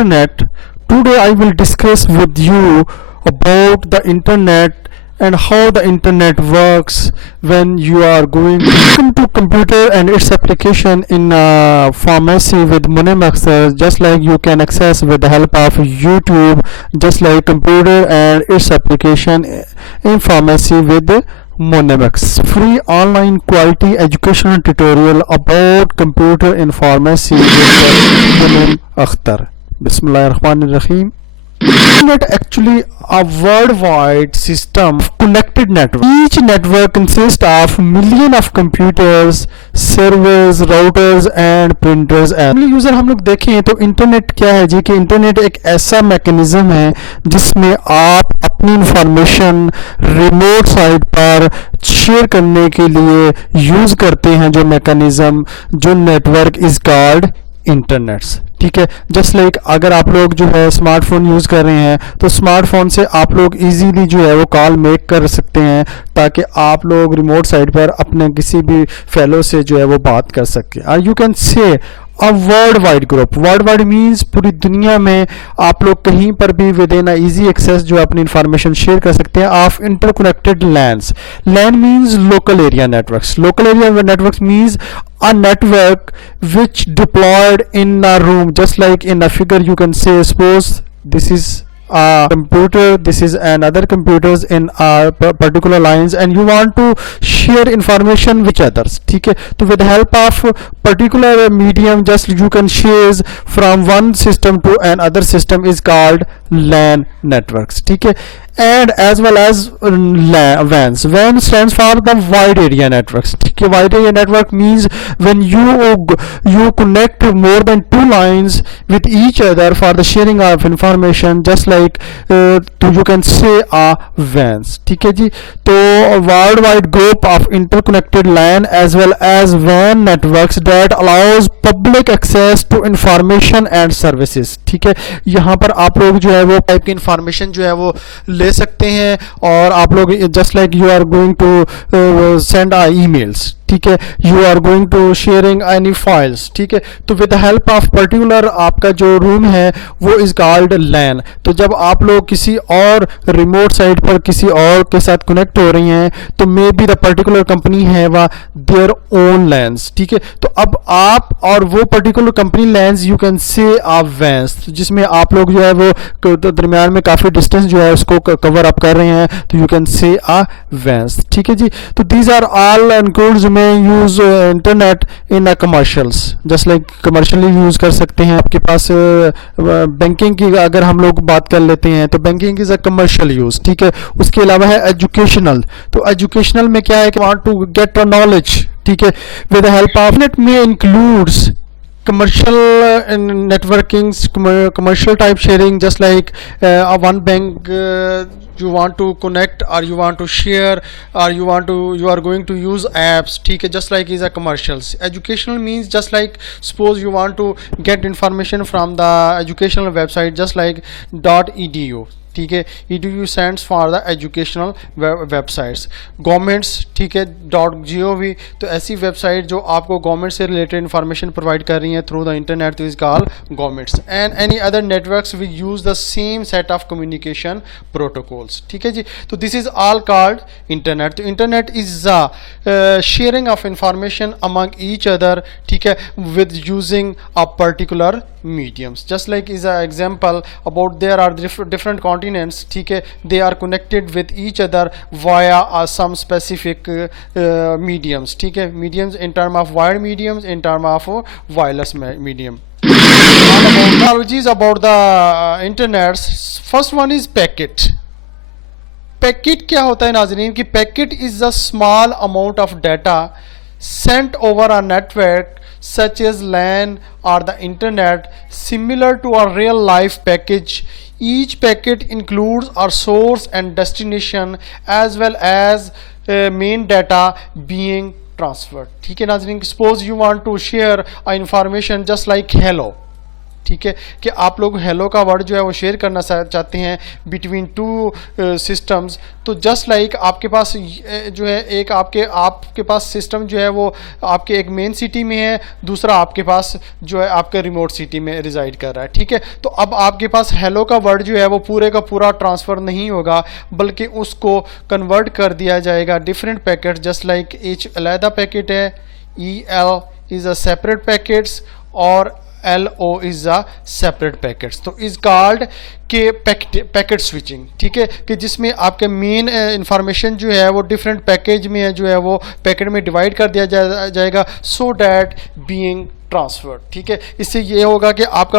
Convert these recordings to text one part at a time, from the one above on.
internet. Today I will discuss with you about the internet and how the internet works when you are going to computer and its application in pharmacy with Munim Akhtar. Just like you can access with the help of YouTube, just like computer and its application in pharmacy with Monimex. Free online quality educational tutorial about computer in pharmacy with Munim Akhtar. Bismillahirrahmanirrahim. Internet actually a worldwide system of connected network. Each network consists of million of computers, servers, routers and printers. User हम लोग देखें तो internet क्या है जी कि internet एक ऐसा mechanism है जिसमें आप अपनी इंफॉर्मेशन रिमोट साइट पर शेयर करने के लिए यूज करते हैं जो मैकेनिज्म, जो नेटवर्क इज कॉल्ड इंटरनेट्स. ठीक है, जस्ट लाइक अगर आप लोग जो है स्मार्टफोन यूज़ कर रहे हैं तो स्मार्टफोन से आप लोग इजीली जो है वो कॉल मेक कर सकते हैं ताकि आप लोग रिमोट साइट पर अपने किसी भी फेलो से जो है वो बात कर सकें. और you can say a world wide group. World wide means पूरी दुनिया में आप लोग कहीं पर भी विद इन इजी एक्सेस जो अपनी इंफॉर्मेशन शेयर कर सकते हैं of interconnected lands. Land means local area networks. Local area networks means a network which deployed in a room, just like in a figure you can say suppose this is a computer, this is another computers in a particular lines and you want to share information with others. ठीक है, तो with the help of particular medium just you can share from one system to another system is called LAN networks. ठीक है, and as well as WANs. WAN stands for the wide area networks. ठीक है, wide area network means when you connect more than two lines with each other for the sharing of information, just like तो you can say WANs. ठीक है जी, तो world wide group of interconnected LAN as well as WAN networks that allows public access to information and services. ठीक है, यहाँ पर आप लोग जो है वो टाइप की इंफॉर्मेशन जो है वो ले सकते हैं और आप लोग just like you are going to send emails. ठीक है, you are going to sharing any files. ठीक है, तो with the help of particular आपका जो रूम है वो इज कॉल्ड लैन. तो जब आप लोग किसी और रिमोट साइट पर किसी और के साथ कनेक्ट हो रही हैं तो may be the particular company है वह देयर ओन लैंड्स. ठीक है, तो अब आप और वो particular company lands you can say आप वैंस जिसमें आप लोग जो है वो दरमियान में काफ़ी डिस्टेंस जो है उसको कवर अप कर रहे हैं तो you can say uh vents. ठीक है जी, तो दीज आर ऑल इंक्लूड्स में use internet in commercials. Just like commercially use कर सकते हैं. आपके पास बैंकिंग की अगर हम लोग बात कर लेते हैं तो banking is a commercial use. ठीक है, उसके अलावा है एजुकेशनल. तो एजुकेशनल में क्या है कि want to get a knowledge. ठीक है, with the help of net में includes commercial networking, commercial type sharing, just like one bank you want to connect or you want to share or you are going to use apps. ठीक है, just like is a commercials. Educational means just like suppose you want to get information from the educational website just like .edu. ठीक है, edu stands for the educational websites. Governments, ठीक है, .gov. तो ऐसी website जो आपको government से related information provide कर रही हैं थ्रू द इंटरनेट तो is called governments. And any other networks we use the same set of communication protocols. ठीक है जी, तो this is all called internet. तो internet is the sharing of information among each other. ठीक है, with using a particular mediums. Just like is an example about there are different continents. ठीक है, they are connected with each other via some specific mediums. ठीक है, mediums in term of wired mediums, in term of wireless medium. And about technologies about the internet, first one is packet. Packet क्या होता है नाजरीन कि packet is a small amount of data sent over a network such as LAN or the internet, similar to a real life package. Each packet includes a source and destination as well as main data being transferred. ठीक है नाज़रीन, suppose you want to share a information just like hello. ठीक है, कि आप लोग hello का word जो है वो शेयर करना चाहते हैं बिटवीन टू सिस्टम्स। तो जस्ट लाइक आपके पास जो है एक आपके पास सिस्टम जो है वो आपके एक मेन सिटी में है, दूसरा आपके पास जो है आपके रिमोट सिटी में रिजाइड कर रहा है। ठीक है, तो अब आपके पास हेलो का वर्ड जो है वो पूरे का पूरा ट्रांसफ़र नहीं होगा, बल्कि उसको कन्वर्ट कर दिया जाएगा different packet. Just like H अलहदा पैकेट है, E L is a separate packets और LO is a separate packets. तो इज कॉल्ड के पैकेट स्विचिंग। ठीक है, कि जिसमें आपके मेन इंफॉर्मेशन जो है वो डिफरेंट पैकेज में जो है वो पैकेट में डिवाइड कर दिया जाएगा, सो डैट बीइंग ट्रांसफर्ड। ठीक है, इससे ये होगा कि आपका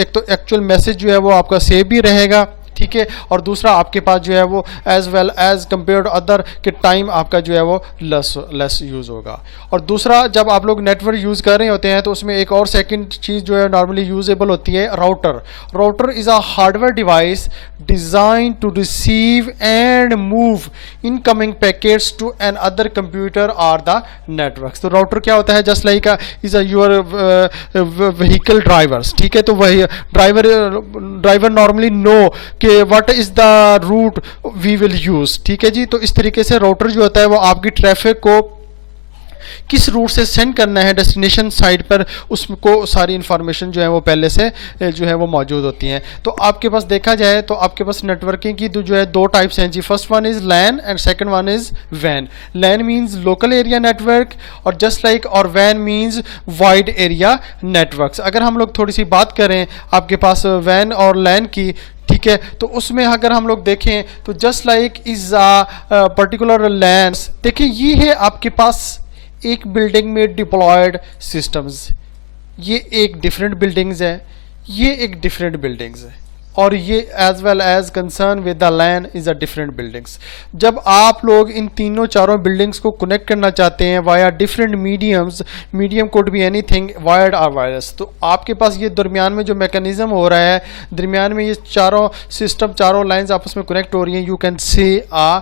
एक तो एक्चुअल मैसेज जो है वो आपका सेव भी रहेगा। ठीक है, और दूसरा आपके पास जो है वो as well as compare to other के टाइम आपका जो है वो लेस यूज़ होगा। और दूसरा, जब आप लोग नेटवर्क यूज़ कर रहे होते हैं तो उसमें एक और सेकंड चीज़ जो है नॉर्मली यूजेबल होती है, router. Router is a hardware device design to receive and move incoming packets to an other computer और द नेटवर्क। तो राउटर क्या होता है, just like is a your vehicle drivers. ठीक है, तो वही ड्राइवर नॉर्मली नो कि what is the route we will use. ठीक है जी, तो इस तरीके से राउटर जो होता है वो आपकी ट्रैफिक को किस रूट से सेंड करना है डेस्टिनेशन साइड पर, उसको सारी इंफॉर्मेशन जो है वो पहले से जो है वो मौजूद होती हैं। तो आपके पास देखा जाए तो आपके पास नेटवर्किंग की जो है दो टाइप्स हैं जी। First one is LAN and second one is वैन। LAN means local area network और जस्ट लाइक, और वैन मीन्स वाइड एरिया नेटवर्क्स। अगर हम लोग थोड़ी सी बात करें आपके पास वैन और लैन की, ठीक है, तो उसमें अगर हम लोग देखें तो just like is particular lands, देखिए ये है आपके पास एक बिल्डिंग में डिप्लॉयड सिस्टम्स, ये एक डिफरेंट बिल्डिंग्स है, ये एक डिफरेंट बिल्डिंग्स है, और ये as well as concern with the LAN is a different buildings. जब आप लोग इन तीनों चारों बिल्डिंग्स को कनेक्ट करना चाहते हैं via different mediums, medium code be anything wired और वायरलेस, तो आपके पास ये दरमियान में जो मैकेनिज्म हो रहा है, दरमियान में ये चारों सिस्टम, चारों लाइंस आपस में कनेक्ट हो रही हैं, you can say uh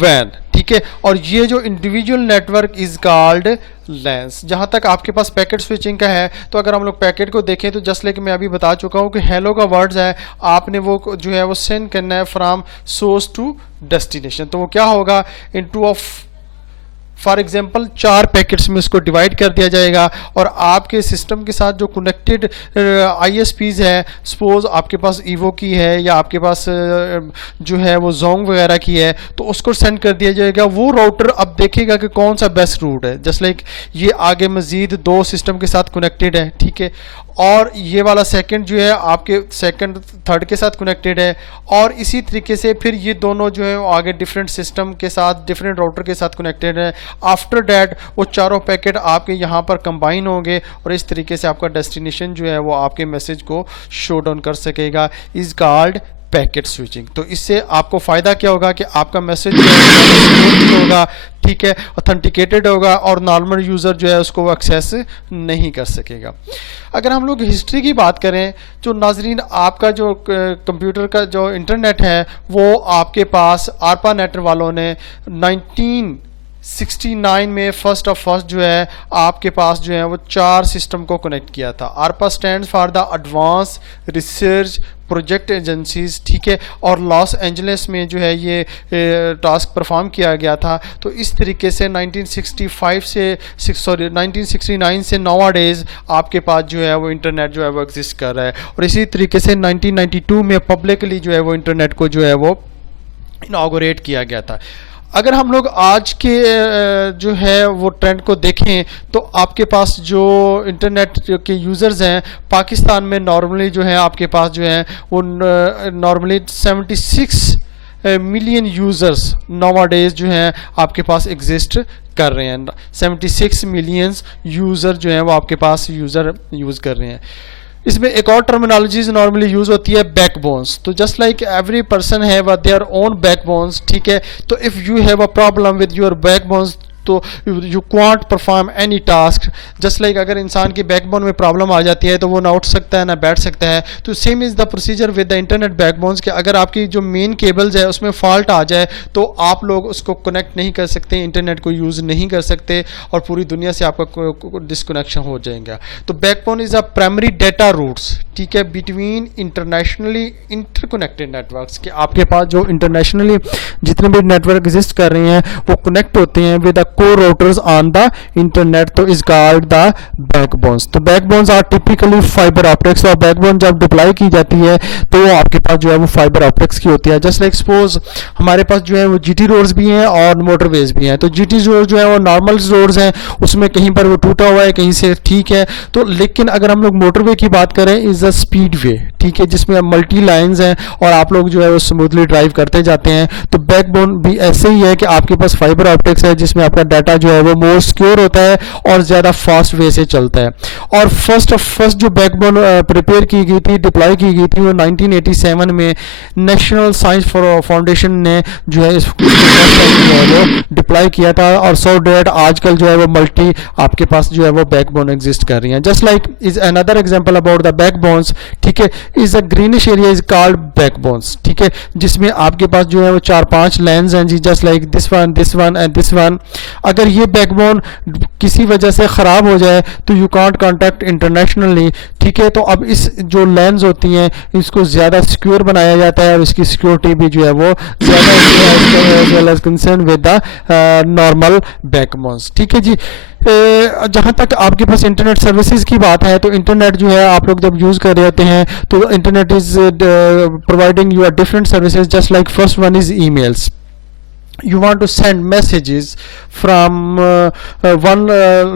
van. ठीक है, और ये जो individual network is called lens. जहाँ तक आपके पास पैकेट स्विचिंग का है, तो अगर हम लोग पैकेट को देखें तो जस्ट लाइक मैं अभी बता चुका हूँ कि हेलो का वर्ड्स है, आपने वो जो है वो सेंड करना है फ्रॉम सोर्स टू डेस्टिनेशन। तो वो क्या होगा, into of for example 4 packets में उसको डिवाइड कर दिया जाएगा, और आपके सिस्टम के साथ जो कनेक्टेड ISPs है, सपोज आपके पास ईवो की है या आपके पास जो है वो जोंग वगैरह की है, तो उसको सेंड कर दिया जाएगा। वो राउटर अब देखेगा कि कौन सा बेस्ट रूट है। जस्ट लाइक ये आगे मजीद 2 सिस्टम के साथ कनेक्टेड है, ठीक है, और ये वाला सेकंड जो है आपके सेकंड थर्ड के साथ कनेक्टेड है, और इसी तरीके से फिर ये दोनों जो है आगे डिफरेंट सिस्टम के साथ, डिफरेंट राउटर के साथ कनेक्टेड है। आफ्टर डैट वो चारों पैकेट आपके यहाँ पर कंबाइन होंगे, और इस तरीके से आपका डेस्टिनेशन जो है वो आपके मैसेज को शो डाउन कर सकेगा। Is called packet switching. तो इससे आपको फ़ायदा क्या होगा कि आपका मैसेज जो है होगा, ठीक है, ऑथेंटिकेटेड होगा, और नॉर्मल यूज़र जो है उसको एक्सेस नहीं कर सकेगा। अगर हम लोग हिस्ट्री की बात करें, जो नाजरीन आपका जो कंप्यूटर का जो इंटरनेट है वो आपके पास आरपा नेट वालों ने 1969 में फर्स्ट जो है आपके पास जो है वो 4 सिस्टम को कनेक्ट किया था। आरपा stands for the advance research project agencies, ठीक है, और लॉस एंजलिस में जो है ये टास्क परफॉर्म किया गया था। तो इस तरीके से 1969 से नॉवडेज आपके पास जो है वो इंटरनेट जो है वो एग्जिस्ट कर रहा है, और इसी तरीके से 1992 में पब्लिकली जो है वो इंटरनेट को जो है वो इनॉगरेट किया गया था। अगर हम लोग आज के जो है वो ट्रेंड को देखें, तो आपके पास जो इंटरनेट के यूज़र्स हैं पाकिस्तान में नॉर्मली जो है आपके पास जो है वो नॉर्मली 76 मिलियन यूज़र्स नॉवडेज जो हैं आपके पास एग्जिस्ट कर रहे हैं। 76 मिलियंस यूज़र जो हैं वो आपके पास यूज़र यूज़ कर रहे हैं। इसमें एक और टर्मिनोलॉजीज नॉर्मली यूज़ होती है, बैकबोन्स। तो just like every person have their own backbones, ठीक है, तो if you have a problem with your backbones, तो you can't perform any task. Just like अगर इंसान की बैकबोन में प्रॉब्लम आ जाती है तो वो ना उठ सकता है ना बैठ सकता है। तो same is the procedure with the internet backbones के अगर आपकी जो मेन केबल्स है उसमें फॉल्ट आ जाए तो आप लोग उसको कनेक्ट नहीं कर सकते, इंटरनेट को यूज़ नहीं कर सकते और पूरी दुनिया से आपका डिस्कनेक्शन हो जाएगा। तो backbone is a primary data routes, ठीक है, बिटवीन इंटरनेशनली इंटरकनेक्टेड नेटवर्क्स के आपके पास जो इंटरनेशनली जितने भी नेटवर्क एग्जिस्ट कर रहे हैं वो कनेक्ट होते हैं with the core routers on the internet, तो इज कॉल्ड द बैकबोन्स। तो backbones are typically fibre optics, और बैकबोन जब डिप्लॉय की जाती है तो वो आपके पास जो है वो फाइबर ऑप्टिक्स की होती है। जस्ट लाइक सपोज हमारे पास जो है वो जीटी रोड्स भी हैं और मोटरवेज भी हैं। तो जीटी रोड जो है वो नॉर्मल रोड्स हैं, उसमें कहीं पर वो टूटा हुआ है कहीं से ठीक है। तो लेकिन अगर हम लोग मोटरवे की बात करें इज़ अ स्पीड वे, ठीक है, जिसमें मल्टी लाइंस हैं और आप लोग जो है वो स्मूथली ड्राइव करते जाते हैं। तो बैकबोन भी ऐसे ही है कि आपके पास फाइबर ऑप्टिक्स है जिसमें आपका डाटा जो है वो मोर सिक्योर होता है और ज़्यादा फास्ट वे से चलता है। और फर्स्ट जो बैकबोन प्रिपेयर की गई थी, डिप्लॉय की गई थी, वो 1987 में नेशनल साइंस फाउंडेशन ने जो है वो डिप्लॉय किया था। और सो डेट आजकल जो है वो मल्टी आपके पास जो है वो बैकबोन एग्जिस्ट कर रही हैं। Just like is another example about the backbones, ठीक है, is a greenish area is called backbones, ठीक है, जिसमें आपके पास जो है वो 4-5 लेंस हैं जी, just like this one and this one. अगर ये बैकबोन किसी वजह से ख़राब हो जाए तो यू कांट कॉन्टैक्ट इंटरनेशनली, ठीक है। तो अब इस जो लेंस होती हैं इसको ज़्यादा सिक्योर बनाया जाता है और इसकी सिक्योरिटी भी जो है वो ज़्यादा concern with the normal backbones, ठीक है जी। जहाँ तक आपके पास इंटरनेट सर्विसेज की बात है तो इंटरनेट जो है आप लोग जब यूज़ कर रहे होते हैं तो internet is providing your different services. Just like first one is emails. You want to send messages from one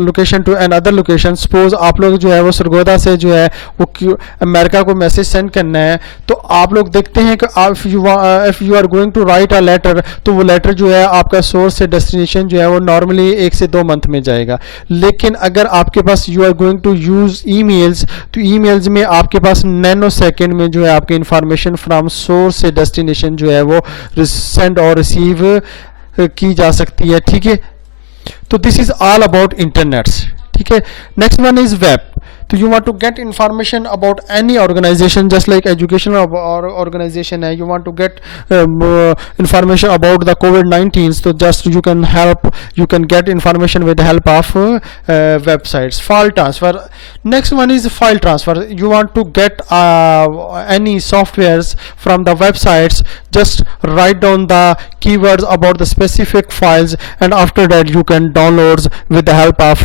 location to another location. Suppose आप लोग जो है वो सरगोदा से जो है वो अमेरिका को मैसेज सेंड करना है, तो आप लोग देखते हैं कि if you are going to write a letter, तो वो लेटर जो है आपका सोर्स से डेस्टिनेशन जो है वो नॉर्मली 1 से 2 मंथ में जाएगा। लेकिन अगर आपके पास you are going to use emails, तो emails में आपके पास नैनो सेकेंड में जो है आपकी इंफॉर्मेशन फ्रॉम सोर्स से डेस्टिनेशन जो है वो सेंड और रिसीव की जा सकती है, ठीक है। तो this is all about internets, ठीक है। Next one is web. तो you want to get information about any organisation, just like educational organisation है, you want to get information about the कोविड-19, तो just you can get information with help of websites. File transfer, next one is file transfer. You want to get any softwares from the websites, just write down the keywords about the specific files and after that you can download with the help of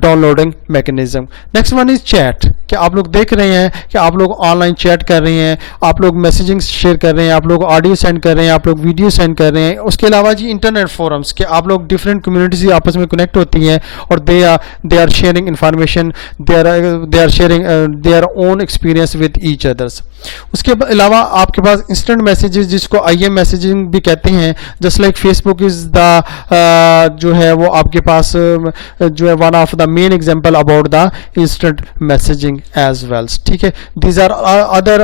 downloading mechanism. Next one is chat, कि आप लोग देख रहे हैं कि आप लोग online chat कर रहे हैं, आप लोग मैसेजिंग शेयर कर रहे हैं, आप लोग ऑडियो सेंड कर रहे हैं, आप लोग वीडियो सेंड कर रहे हैं। उसके अलावा जी इंटरनेट फोरम्स, कि आप लोग डिफरेंट कम्युनिटीज आपस में कनेक्ट होती हैं और they are sharing information, they are sharing their own experience with each others. उसके अलावा आपके पास इंस्टेंट मैसेजेस जिसको IM मैसेजिंग भी कहते हैं, just like Facebook is the जो है वो आपके पास जो है one of the main example about the instant messaging as well, ठीक है। These are other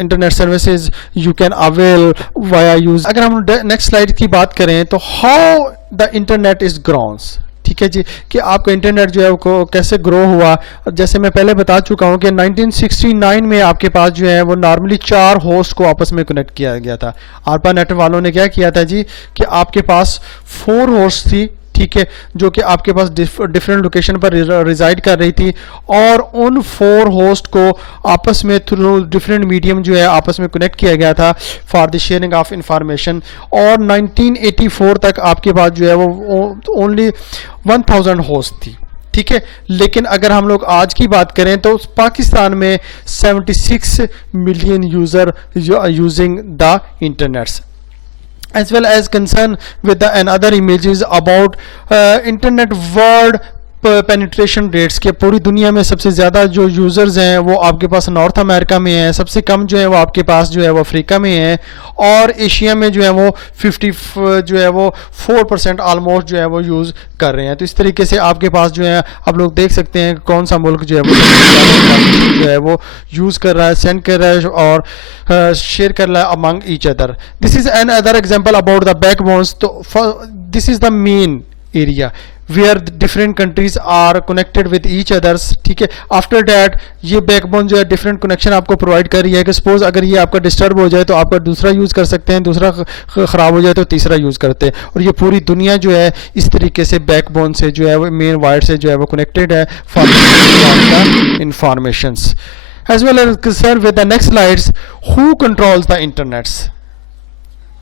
internet services you can avail via use. अगर हम नेक्स्ट स्लाइड की बात करें तो हाउ द इंटरनेट इज ग्रोन्स, ठीक है जी, कि आपका इंटरनेट जो है वो कैसे ग्रो हुआ। जैसे मैं पहले बता चुका हूँ कि 1969 में आपके पास जो है वो नॉर्मली 4 होस्ट को आपस में कनेक्ट किया गया था। आरपा नेट वालों ने क्या किया था जी कि आपके पास 4 होस्ट थी, ठीक है, जो कि आपके पास डिफरेंट लोकेशन पर रिजाइड कर रही थी और उन 4 होस्ट को आपस में थ्रू डिफरेंट मीडियम जो है आपस में कनेक्ट किया गया था for the sharing of information. और 1984 तक आपके पास जो है वो ओनली 1000 होस्ट थी, ठीक है। लेकिन अगर हम लोग आज की बात करें तो पाकिस्तान में 76 million user using the internets. As well as concern with the another images about internet world penetration rates के पूरी दुनिया में सबसे ज़्यादा जो यूज़र्स हैं वो आपके पास नॉर्थ अमेरिका में हैं, सबसे कम जो है वो आपके पास जो है वो अफ्रीका में है और एशिया में जो है वो 4% ऑलमोस्ट जो है वो यूज़ कर रहे हैं। तो इस तरीके से आपके पास जो है आप लोग देख सकते हैं कौन सा मुल्क जो है वो जो है वो यूज़ कर रहा है, सेंड कर रहा है और शेयर कर रहा है among each other. This is an other example about the backbones. तो this is the main area where the different countries are connected with each others, ठीक है. आफ्टर डैट ये बैकबोन जो है डिफरेंट कनेक्शन आपको प्रोवाइड कर रही है कि सपोज अगर ये आपका डिस्टर्ब हो जाए तो आपका दूसरा यूज़ कर सकते हैं, दूसरा ख़राब हो जाए तो तीसरा यूज़ करते हैं. और ये पूरी दुनिया जो है इस तरीके से बैकबोन से जो है वो मेन वायर से जो है वो कनेक्टेड है for the informations. As well as concerned with the next slides, who controls the internets?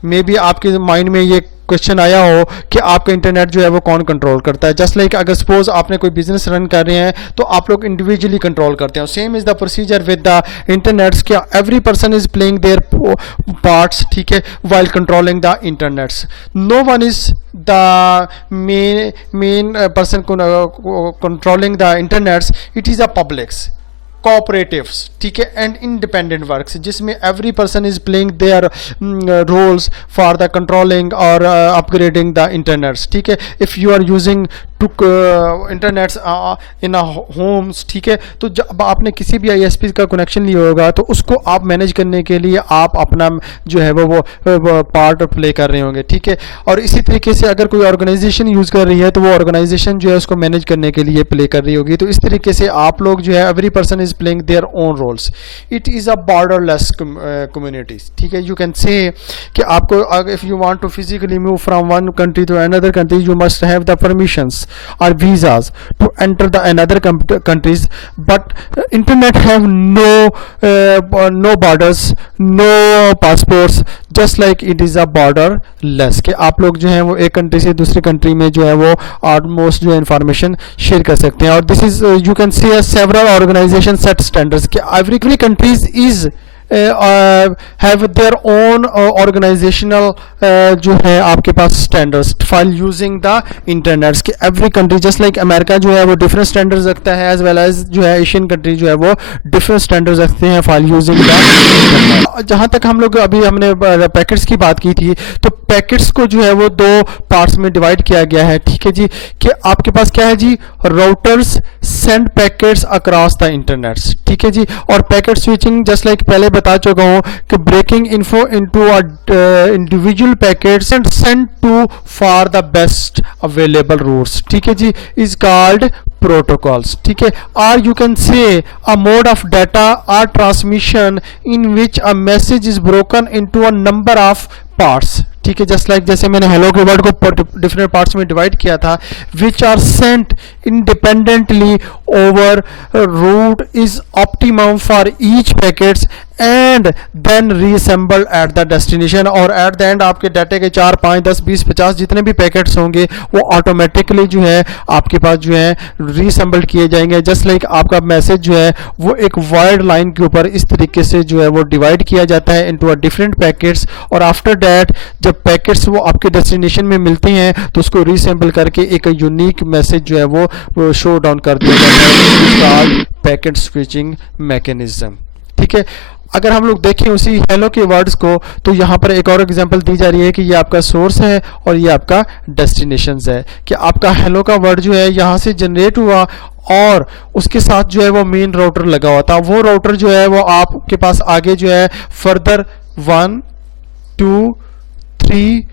May be आपके माइंड में ये क्वेश्चन आया हो कि आपका इंटरनेट जो है वो कौन कंट्रोल करता है. जस्ट लाइक अगर सपोज आपने कोई बिजनेस रन कर रहे हैं तो आप लोग इंडिविजुअली कंट्रोल करते हैं. Same is the procedure with the internets. क्या every person is playing their parts, ठीक है, while controlling the internets. No one is the main person controlling the internets. It is a publics, cooperatives, ठीक है, and independent works जिसमें every person is playing their roles for the controlling और upgrading the internets. ठीक है, if you are using to internets in a homes, ठीक है, तो जब आपने किसी भी ISP का कनेक्शन लिया होगा तो उसको आप मैनेज करने के लिए आप अपना जो है वो पार्ट प्ले कर रहे होंगे. ठीक है, और इसी तरीके से अगर कोई ऑर्गेनाइजेशन यूज़ कर रही है तो वो ऑर्गेनाइजेशन जो है उसको मैनेज करने के लिए प्ले कर रही होगी. तो इस तरीके से आप लोग जो है every person is playing their own roles. It is a borderless community. ठीक है, you can say कि आपको if you want to physically move from one country to another country, you must have the permissions or visas to enter the another countries. But internet have no borders, no passports. Just like it is a borderless. कि आप लोग जो है वो एक country से दूसरी country में जो है वो ऑलमोस्ट जो है इंफॉर्मेशन शेयर कर सकते हैं. और this is you can see several organisation set standards कि every countries is have their own organizational जो है आपके पास standards while using the internets. कि every country just like America जो है वो different standards रखता है as well as जो है एशियन कंट्री जो है वो different standards रखते हैं while using the internet. जहाँ तक हम लोग अभी हमने पैकेट्स की बात की थी तो पैकेट्स को जो है वो दो पार्ट्स में डिवाइड किया गया है. ठीक है जी, कि आपके पास क्या है जी, routers send packets across the internets. ठीक है जी, और पैकेट स्विचिंग जस्ट लाइक पहले बता चुका हूँ कि breaking info into individual packets and send to for the best available routes. ठीक है जी, इज कॉल्ड protocols. ठीक है, or you can say a mode of data or transmission in which a message is broken into a number of parts. ठीक है, just like जैसे मैंने hello के word को डिफरेंट पार्ट्स में डिवाइड किया था, which are sent independently over route is optimum for each packets and then reassembled at the destination. और एट द एंड आपके डाटे के 4, 5, 10, 20, 50 जितने भी पैकेट्स होंगे वो ऑटोमेटिकली जो है आपके पास जो है रीअसेंबल्ड किए जाएंगे. जस्ट लाइक आपका मैसेज जो है वो एक वाइड लाइन के ऊपर इस तरीके से जो है वो डिवाइड किया जाता है इनटू अ डिफरेंट पैकेट्स. और आफ्टर दैट जब पैकेट्स वो आपके डेस्टिनेशन में मिलते हैं तो उसको रीअसेंबल करके एक यूनिक मैसेज जो है वो शो डाउन कर दिया जाता है. Packet switching mechanism. ठीक है, अगर हम लोग देखें उसी हेलो के वर्ड्स को तो यहाँ पर एक और एग्जांपल दी जा रही है कि ये आपका सोर्स है और ये आपका डेस्टिनेशन है. कि आपका हेलो का वर्ड जो है यहाँ से जनरेट हुआ और उसके साथ जो है वो मेन राउटर लगा हुआ था. वो राउटर जो है वो आपके पास आगे जो है फर्दर 1, 2, 3,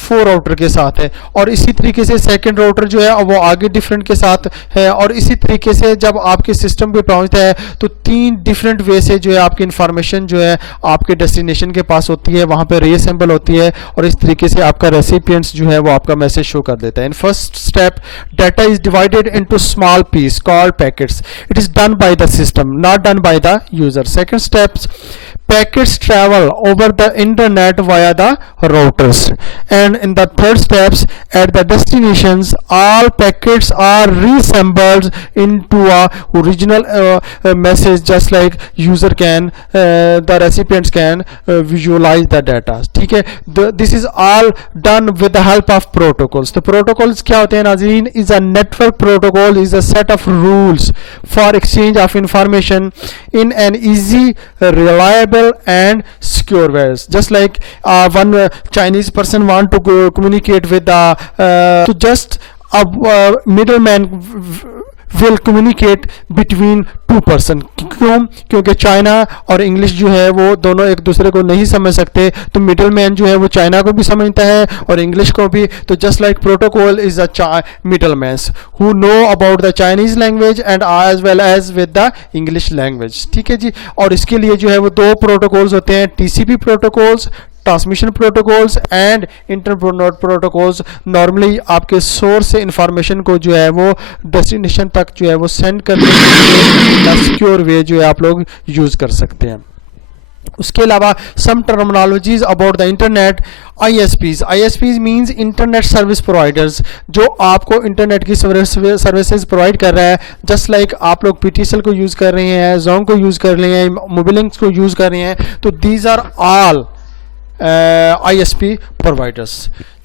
4 राउटर के साथ है. और इसी तरीके से सेकंड राउटर जो है वो आगे डिफरेंट के साथ है. और इसी तरीके से जब आपके सिस्टम पे पहुंचता है तो 3 डिफरेंट वे से जो है आपकी इंफॉर्मेशन जो है आपके डेस्टिनेशन के पास होती है, वहां पे रीअसेंबल होती है और इस तरीके से आपका रेसिपिएंट्स जो है वो आपका मैसेज शो कर देता है. In first step data is divided into small piece called packets. It is done by the system, not done by the user. Second steps, packets travel over the internet via the routers, and in the third steps at the destinations all packets are reassembled into a original message just like user can the recipients can visualize the data. ठीक है, this is all done with the help of protocols. तो protocols क्या होते हैं नाज़रीन? is a network protocol is a set of rules for exchange of information in an easy, reliable and secure ways. Just like one Chinese person want to communicate with the to just a middleman will communicate between two person. क्यों? क्योंकि China और English जो है वो दोनों एक दूसरे को नहीं समझ सकते, तो मिडिल मैन जो है वो चाइना को भी समझता है और इंग्लिश को भी। तो just like protocol is a middle mans who know about the Chinese language and as well as with the English language. ठीक है जी। और इसके लिए जो है वो दो प्रोटोकॉल्स होते हैं, TCP protocols, transmission protocols and internet protocols. Normally आपके सोर्स से इंफॉर्मेशन को जो है वो डेस्टिनेशन तक जो है वो सेंड करने के लिए सिक्योर वे जो है आप लोग यूज़ कर सकते हैं। उसके अलावा some terminologies about the internet. ISPs means internet service providers, जो आपको इंटरनेट की सर्विसेज प्रोवाइड कर रहा है। जस्ट लाइक आप लोग PTCL को यूज़ कर रहे हैं, जोंग को यूज़ कर रहे हैं, मोबिलिंक्स को यूज़ कर रहे हैं, तो these are all ISP providers।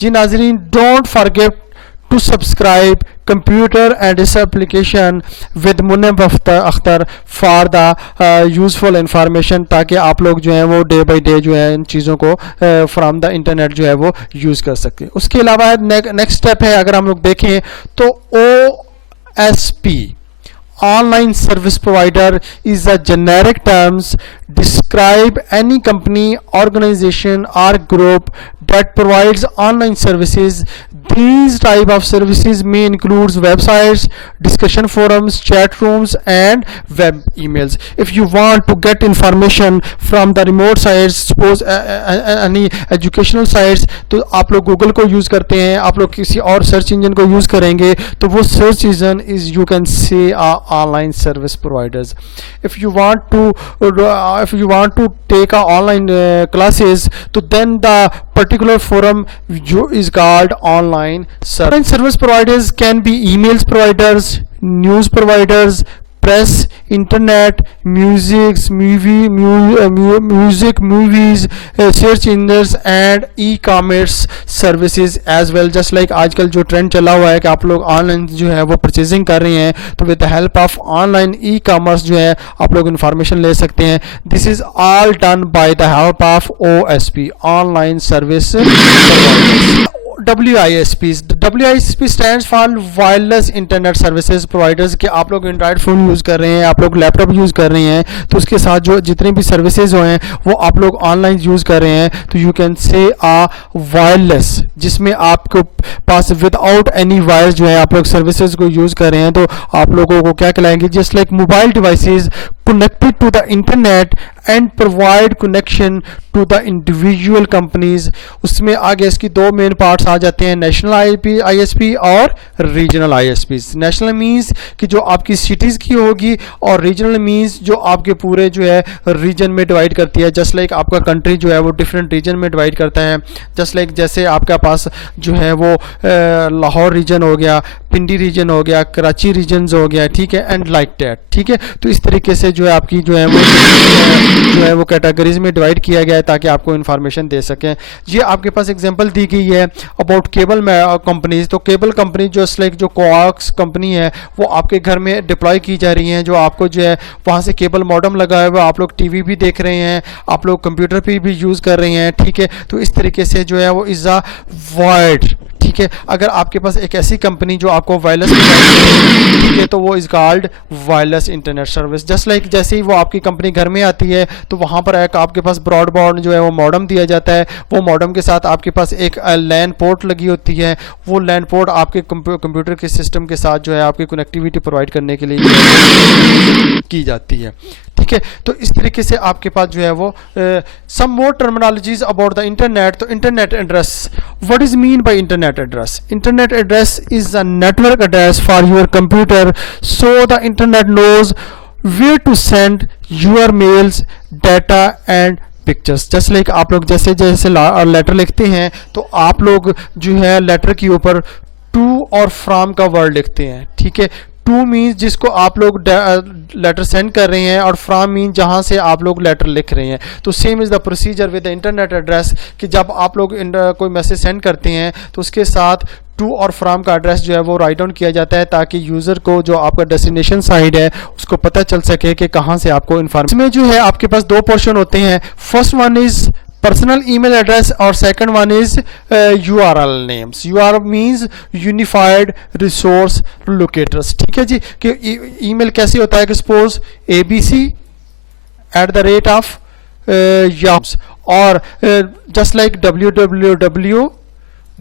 जी नाजरीन, don't forget to subscribe computer and this application with Munnab Akhtar for the useful information, ताकि आप लोग जो है वो डे बाई डे जो है इन चीज़ों को फ्रॉम द इंटरनेट जो है वो यूज़ कर सकते हैं। उसके अलावा नेक्स्ट स्टेप है, अगर हम लोग देखें तो OSP, online service provider, is a generic terms describe any company, organization or group that provides online services. These type of services may include websites, discussion forums, chat rooms and web emails. If you want to get information from the remote sites, suppose any educational sites, तो आप लोग Google को use करते हैं, आप लोग किसी और सर्च इंजन को यूज़ करेंगे, तो वो search engine is you can say online service providers. if you want to take a online classes, तो then the particular forum is called online service providers can be emails providers, news providers, press, internet, movies, search engines and e-commerce services as well। just like आजकल जो trend चला हुआ है कि आप लोग online जो है वो परचेजिंग कर रहे हैं, तो with the help of online e-commerce जो है आप लोग इंफॉर्मेशन ले सकते हैं। This is all done by the help of OSP, online service providers. WISP stands for wireless internet services providers, कि आप लोग एंड्रॉयड फ़ोन यूज़ कर रहे हैं, आप लोग लैपटॉप यूज़ कर रहे हैं, तो उसके साथ जो जितने भी सर्विसेज हैं वो आप लोग ऑनलाइन यूज़ कर रहे हैं, तो you can say uh wireless, जिसमें आपको पास विदाउट एनी वायर जो है आप लोग सर्विसेज को यूज़ कर रहे हैं, तो आप लोगों को क्या कहलाएंगे? Just like mobile devices connected to the internet and provide connection to the individual companies। उसमें आगे इसकी दो मेन पार्ट्स आ जाते हैं, नेशनल ISP और रीजनल ISPs। नेशनल मीन्स कि जो आपकी सिटीज़ की होगी, और रीजनल मीन्स जो आपके पूरे जो है रीजन में डिवाइड करती है। जस्ट लाइक आपका कंट्री जो है वो डिफरेंट रीजन में डिवाइड करता है। जस्ट लाइक जैसे आपके पास जो है वो लाहौर रीजन हो गया, पिंडी रीजन हो गया, कराची रीजन हो गया, ठीक है, एंड लाइक दैट। ठीक है, तो इस तरीके से जो है आपकी जो है वो कैटेगरीज में डिवाइड किया गया है ताकि आपको इन्फॉर्मेशन दे सकें। ये आपके पास एग्जांपल दी गई है अबाउट केबल कंपनीज। तो केबल कंपनी जो लाइक जो कोआक्स कंपनी है वो आपके घर में डिप्लॉय की जा रही हैं, जो आपको जो है वहाँ से केबल मॉडेम लगा है, वो आप लोग टीवी भी देख रहे हैं, आप लोग कंप्यूटर पे भी यूज़ कर रहे हैं। ठीक है, तो इस तरीके से जो है वो इज़ अ वाइड। ठीक है, अगर आपके पास एक ऐसी कंपनी जो आपको वायरलेस, ठीक है, तो वो is called wireless internet service. Just like जैसे ही वो आपकी कंपनी घर में आती है तो वहाँ पर एक आपके पास ब्रॉडबैंड जो है वो मॉडेम दिया जाता है। वो मॉडेम के साथ आपके पास एक लैन पोर्ट लगी होती है। वो लैन पोर्ट आपके कंप्यूटर के सिस्टम के साथ जो है आपकी कनेक्टिविटी प्रोवाइड करने के लिए की जाती है। ठीक है, तो इस तरीके से आपके पास जो है वो some more terminologies about the internet. तो internet address, what is mean by internet address? Internet address is a network address for your computer, so the internet knows where to send your mails, data and pictures. Just like आप लोग जैसे जैसे letter लिखते हैं तो आप लोग जो है लेटर के ऊपर टू और फ्रॉम का वर्ड लिखते हैं। ठीक है, टू मीन्स जिसको आप लोग लेटर सेंड कर रहे हैं, और फ्रॉम मीन जहाँ से आप लोग लेटर लिख रहे हैं। तो same is the procedure with the internet address, कि जब आप लोग कोई मैसेज सेंड करते हैं तो उसके साथ टू और फ्रॉम का एड्रेस जो है वो राइट डाउन किया जाता है, ताकि यूज़र को जो आपका डेस्टिनेशन साइट है उसको पता चल सके कि कहाँ से आपको इन्फॉर्मेशन। इसमें जो है आपके पास दो पोर्शन होते हैं। First one is personal email address, or second one is URL names. URL means unified resource locators. ठीक है जी, कि email कैसे होता है कि suppose abc@of Yahoo, और just like www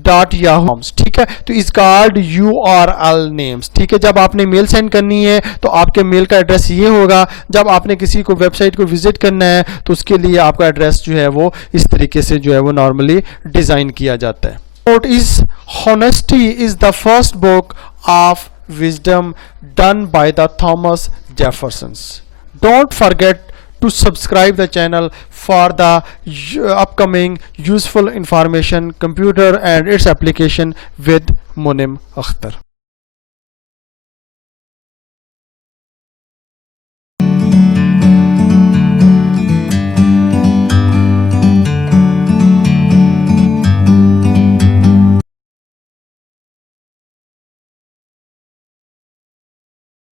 .yahoo, ठीक है, तो इस कार्ड URL नेम्स, ठीक है। जब आपने मेल सेंड करनी है तो आपके मेल का एड्रेस ये होगा, जब आपने किसी को वेबसाइट को विजिट करना है तो उसके लिए आपका एड्रेस जो है वो इस तरीके से जो है वो नॉर्मली डिज़ाइन किया जाता है। What is Honesty is the first book of wisdom done by the Thomas Jeffersons. Don't forget to subscribe the channel for the upcoming useful information, computer and its application with Munim Akhtar.